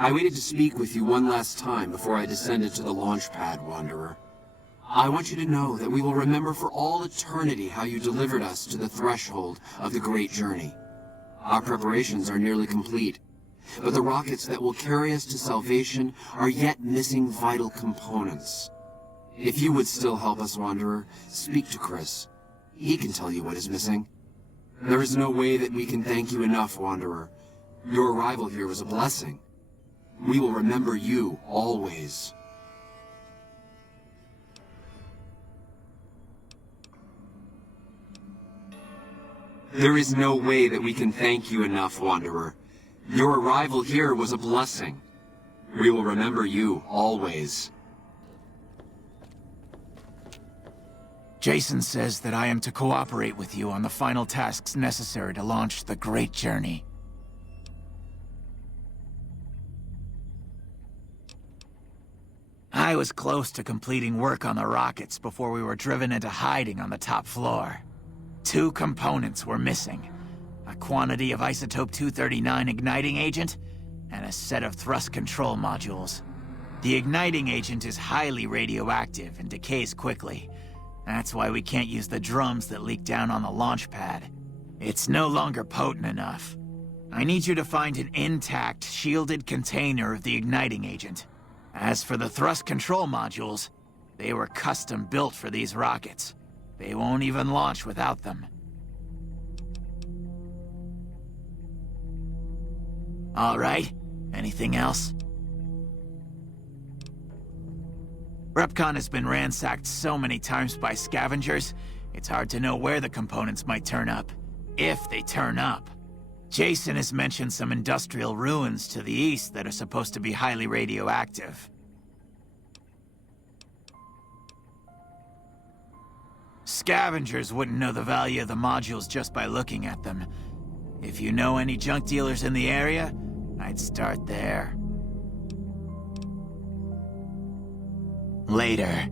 I waited to speak with you one last time before I descended to the launch pad, Wanderer. I want you to know that we will remember for all eternity how you delivered us to the threshold of the great journey. Our preparations are nearly complete, but the rockets that will carry us to salvation are yet missing vital components. If you would still help us, Wanderer, speak to Chris. He can tell you what is missing. There is no way that we can thank you enough, Wanderer. Your arrival here was a blessing. We will remember you always. There is no way that we can thank you enough, Wanderer. Your arrival here was a blessing. We will remember you always. Jason says that I am to cooperate with you on the final tasks necessary to launch the Great Journey. I was close to completing work on the rockets before we were driven into hiding on the top floor. 2 components were missing. A quantity of isotope 239 igniting agent, and a set of thrust control modules. The igniting agent is highly radioactive and decays quickly. That's why we can't use the drums that leak down on the launch pad. It's no longer potent enough. I need you to find an intact, shielded container of the igniting agent. As for the thrust control modules, they were custom built for these rockets. They won't even launch without them. All right, anything else? Repcon has been ransacked so many times by scavengers, it's hard to know where the components might turn up. If they turn up. Jason has mentioned some industrial ruins to the east that are supposed to be highly radioactive. Scavengers wouldn't know the value of the modules just by looking at them. If you know any junk dealers in the area, I'd start there. Later.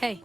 Hey.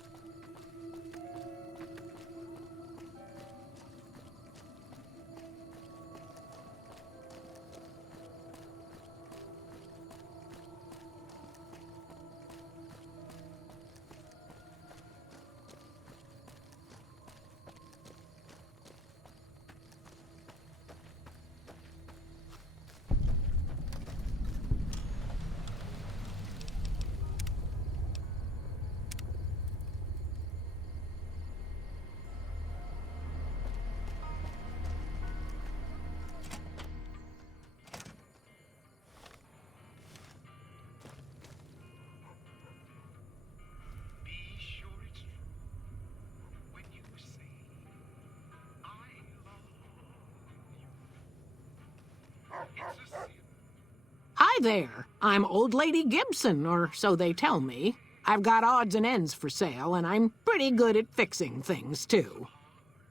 Hi there. I'm Old Lady Gibson, or so they tell me. I've got odds and ends for sale, and I'm pretty good at fixing things, too.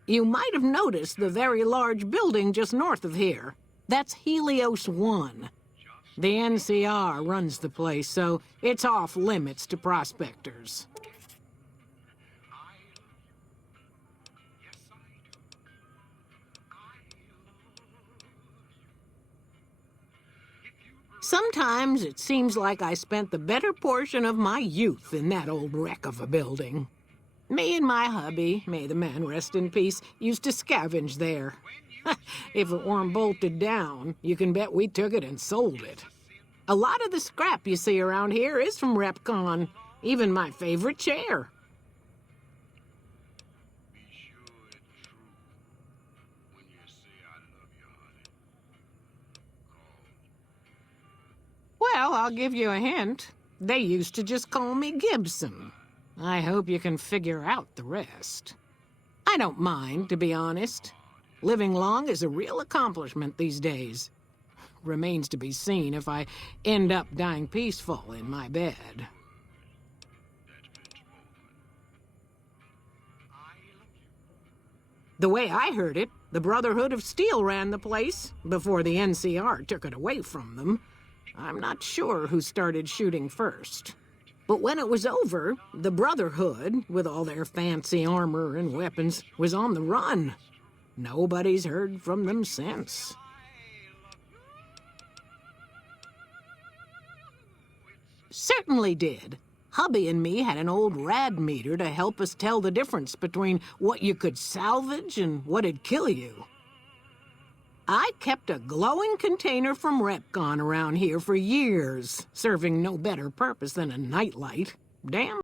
You might have noticed the very large building just north of here. That's Helios 1. The NCR runs the place, so it's off limits to prospectors. Sometimes it seems like I spent the better portion of my youth in that old wreck of a building. Me and my hubby, may the man rest in peace, used to scavenge there. If it weren't bolted down, you can bet we took it and sold it. A lot of the scrap you see around here is from RepCon, even my favorite chair. Well, I'll give you a hint. They used to just call me Gibson. I hope you can figure out the rest. I don't mind, to be honest. Living long is a real accomplishment these days. Remains to be seen if I end up dying peaceful in my bed. The way I heard it, the Brotherhood of Steel ran the place before the NCR took it away from them. I'm not sure who started shooting first. But when it was over, the Brotherhood, with all their fancy armor and weapons, was on the run. Nobody's heard from them since. Certainly did. Hubby and me had an old rad meter to help us tell the difference between what you could salvage and what'd kill you. I kept a glowing container from RepCon around here for years, serving no better purpose than a nightlight. Damn.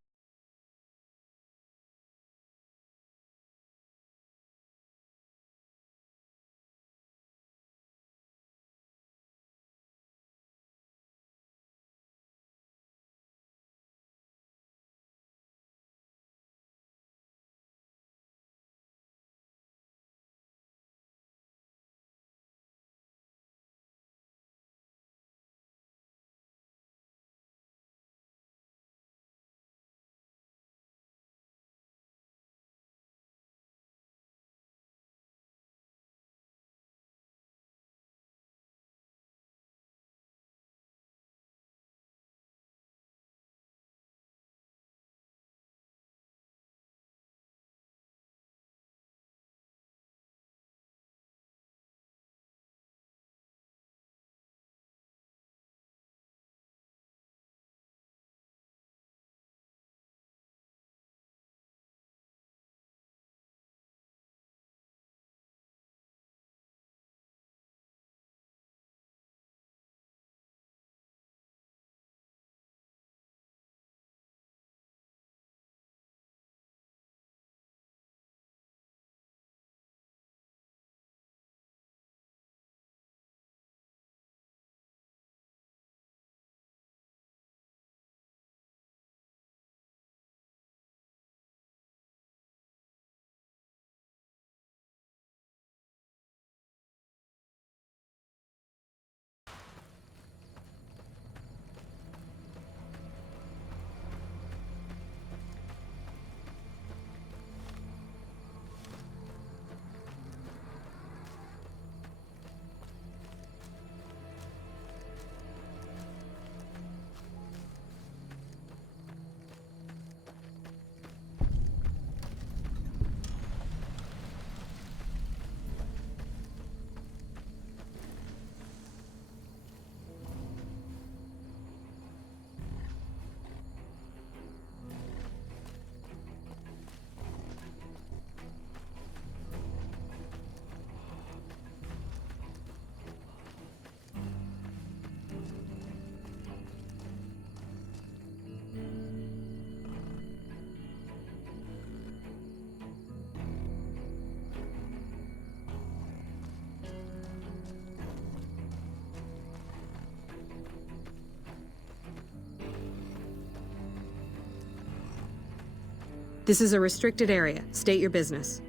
This is a restricted area. State your business.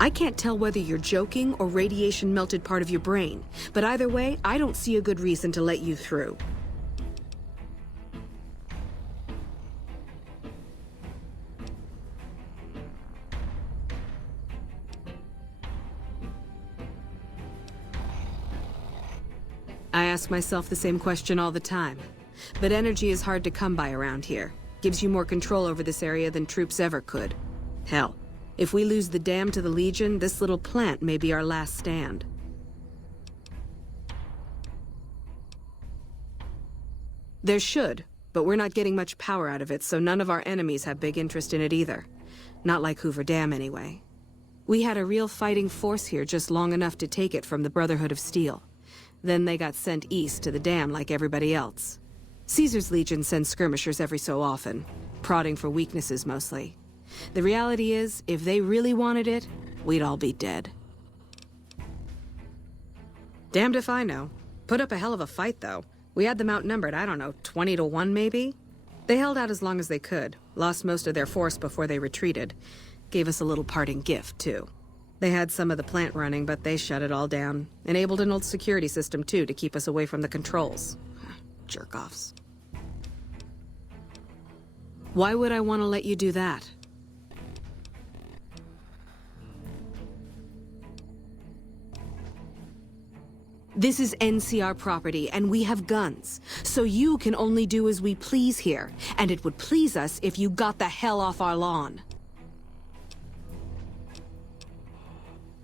I can't tell whether you're joking or radiation melted part of your brain, but either way, I don't see a good reason to let you through. I ask myself the same question all the time. But energy is hard to come by around here. Gives you more control over this area than troops ever could. Hell, if we lose the dam to the Legion, this little plant may be our last stand. There should, but we're not getting much power out of it, so none of our enemies have big interest in it either. Not like Hoover Dam, anyway. We had a real fighting force here just long enough to take it from the Brotherhood of Steel. Then they got sent east to the dam like everybody else. Caesar's Legion sends skirmishers every so often, prodding for weaknesses mostly. The reality is, if they really wanted it, we'd all be dead. Damned if I know. Put up a hell of a fight, though. We had them outnumbered, I don't know, 20 to 1 maybe? They held out as long as they could, lost most of their force before they retreated. Gave us a little parting gift, too. They had some of the plant running, but they shut it all down. Enabled an old security system, too, to keep us away from the controls. Jerk-offs. Why would I want to let you do that? This is NCR property, and we have guns. So you can only do as we please here. And it would please us if you got the hell off our lawn.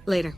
Later.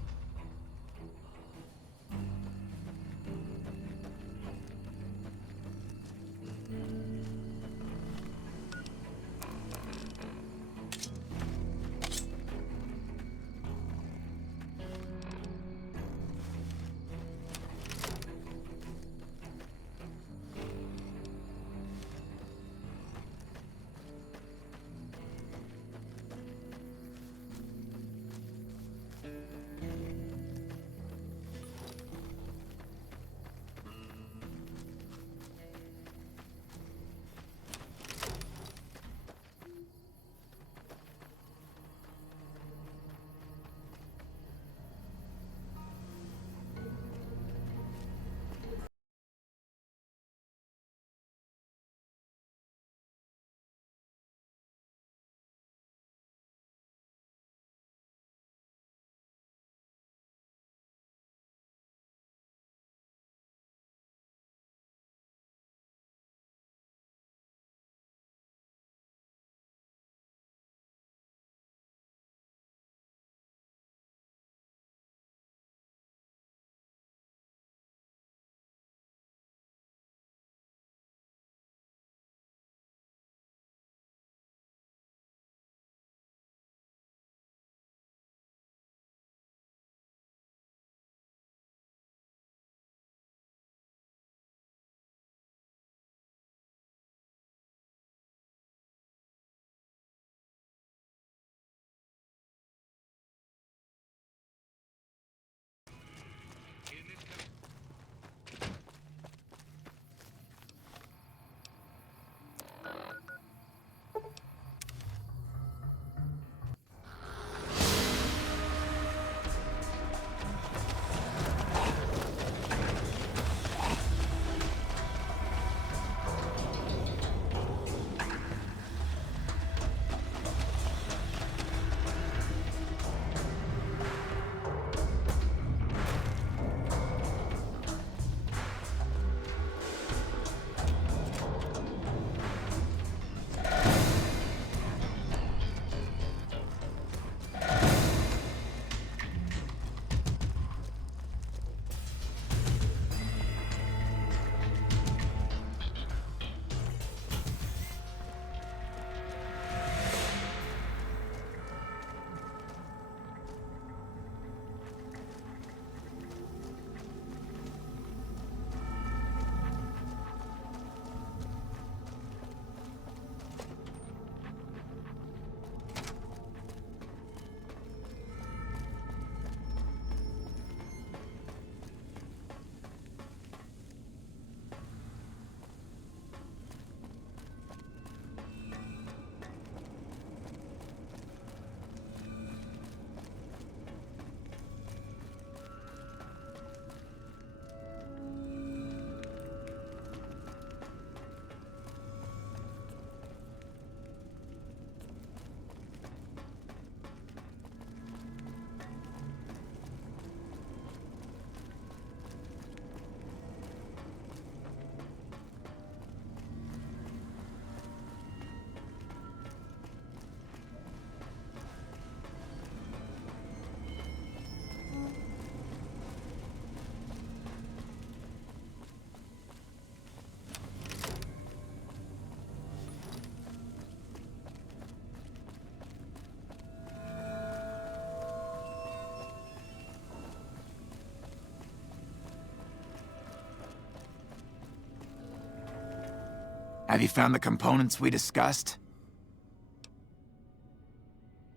Have you found the components we discussed?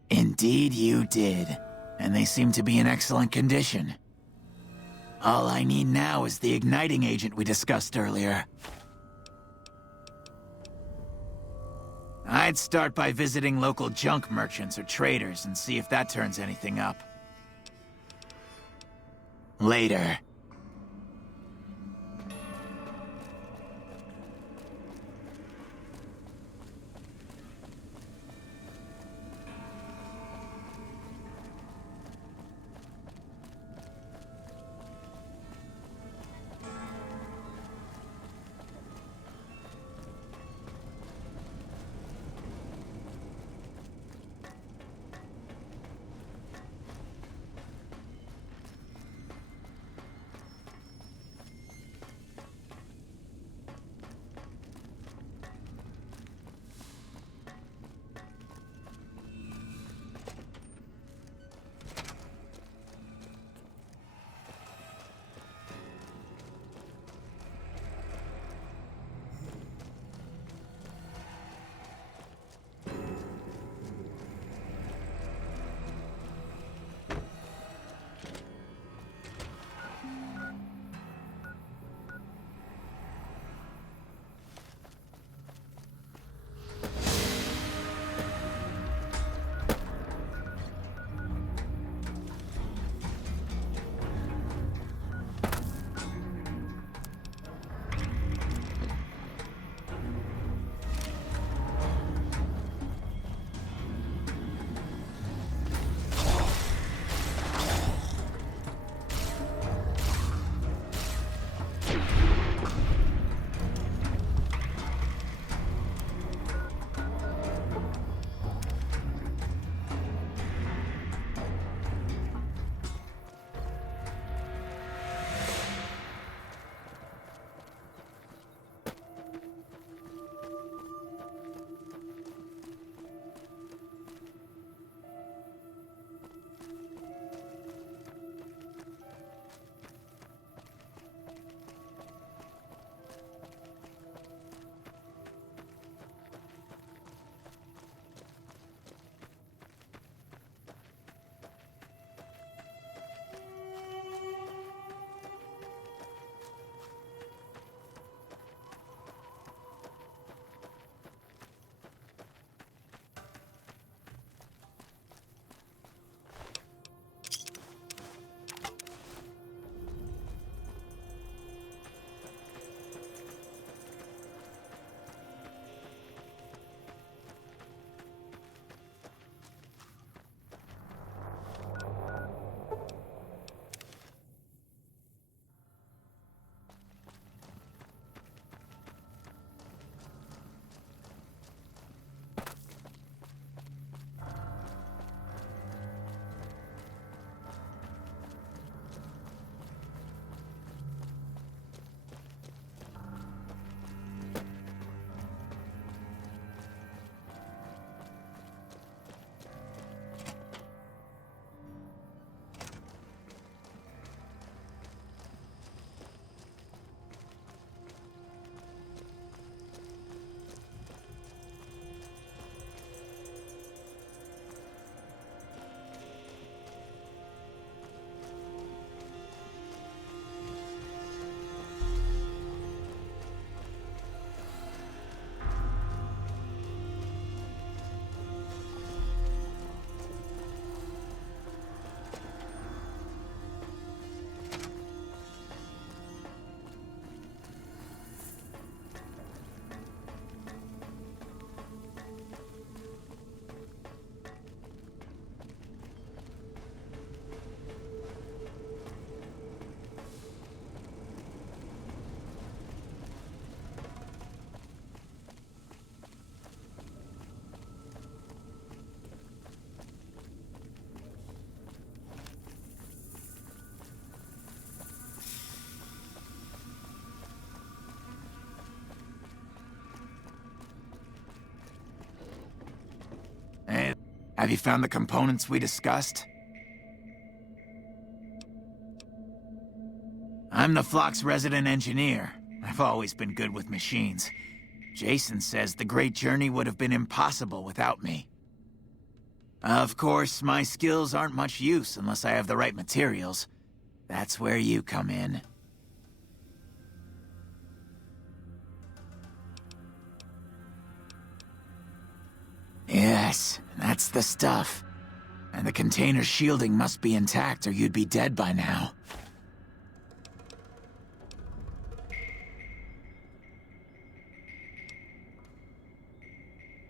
Indeed you did, and they seem to be in excellent condition. All I need now is the igniting agent we discussed earlier. I'd start by visiting local junk merchants or traders and see if that turns anything up. Later. Have you found the components we discussed? I'm the Flock's resident engineer. I've always been good with machines. Jason says the Great Journey would have been impossible without me. Of course, my skills aren't much use unless I have the right materials. That's where you come in. Yes, that's the stuff. And the container's shielding must be intact or you'd be dead by now.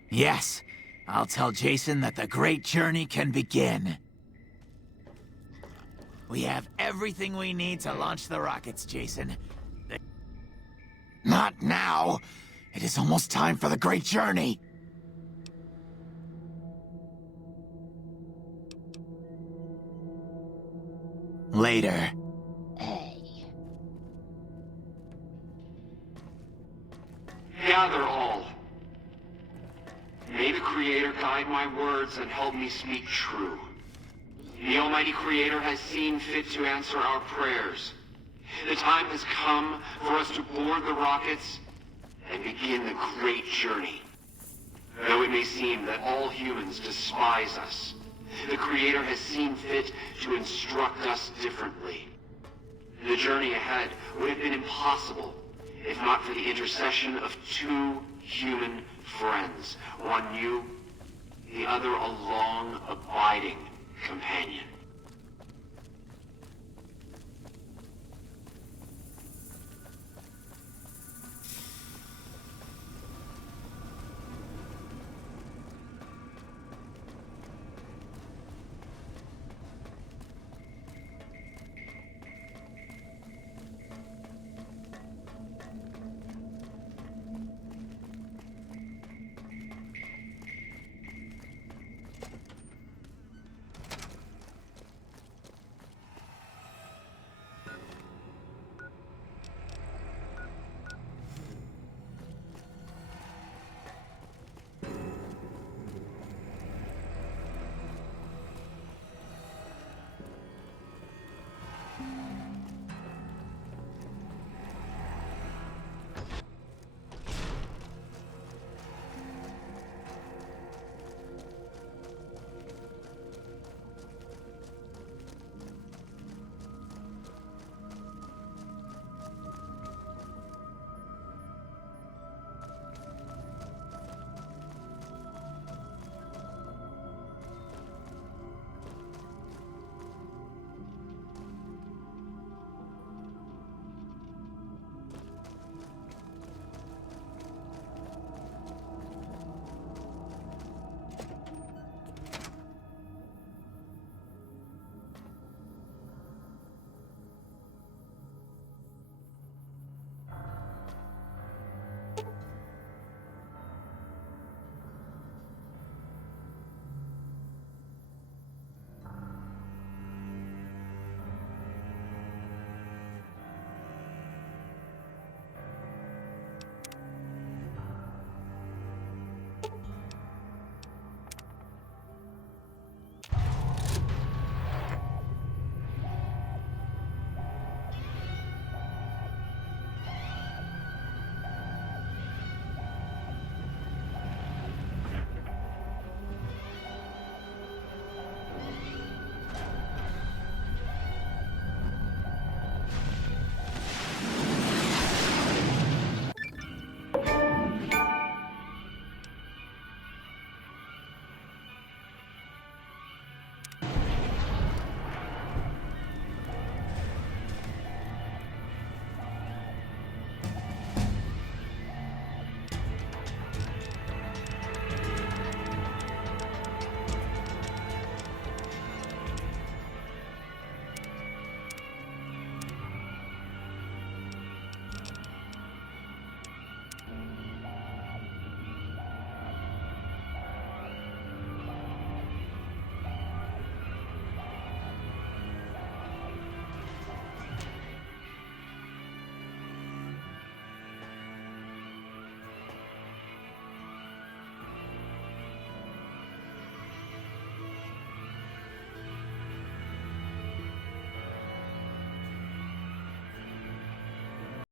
Yes, I'll tell Jason that the Great Journey can begin. We have everything we need to launch the rockets, Jason. Not now. It is almost time for the Great Journey. Later. Gather all. May the Creator guide my words and help me speak true. The Almighty Creator has seen fit to answer our prayers. The time has come for us to board the rockets and begin the Great Journey. Though it may seem that all humans despise us, the Creator has seen fit to instruct us differently. The journey ahead would have been impossible if not for the intercession of two human friends, one new, the other a long, abiding companion.